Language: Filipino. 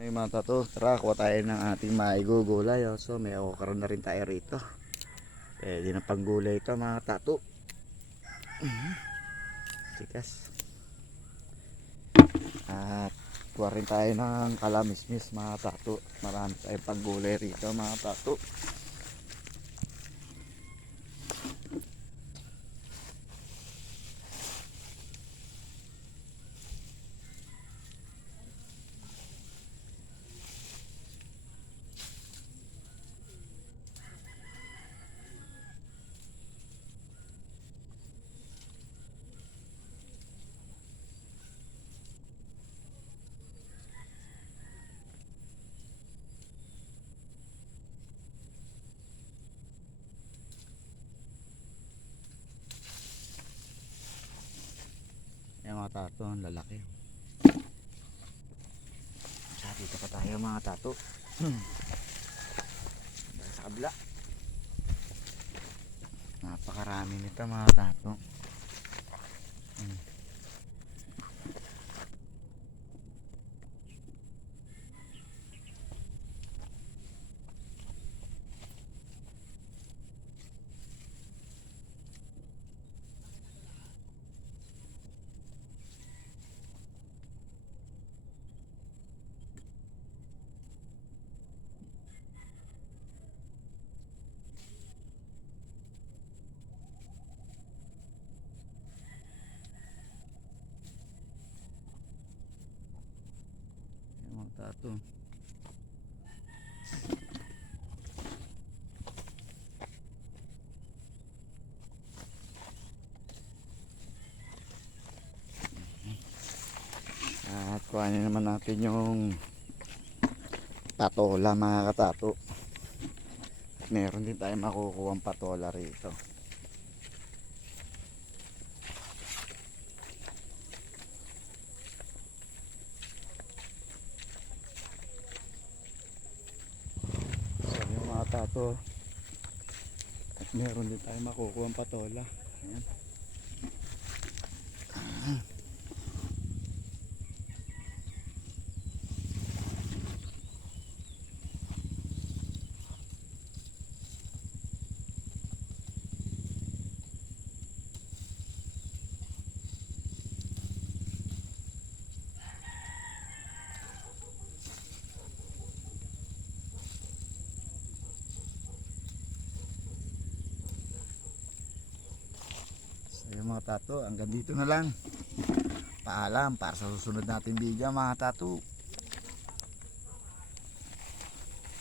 Ano yung mga tato? Tara, kuha tayo ng ating maigugulay. Oh. So may okra na rin tayo rito. Pwede na panggulay ito mga tato. Tikas. At kuha rin tayo ng kalamismis mga tato. Marami tayong panggulay rito mga tato. Yung mga tato, ang lalaki. Dito pa tayo mga tato. Sa kabila. Napakarami nito mga tato. Yung mga tato. At kuhanin naman natin yung patola mga katato. Meron din tayo makukuha ang patola rito. So yung mga tato, at meron din tayo makukuha ang patola. Ayan. Yung mga tato, hanggang dito na lang. Paalam para sa susunod natin video mga tato.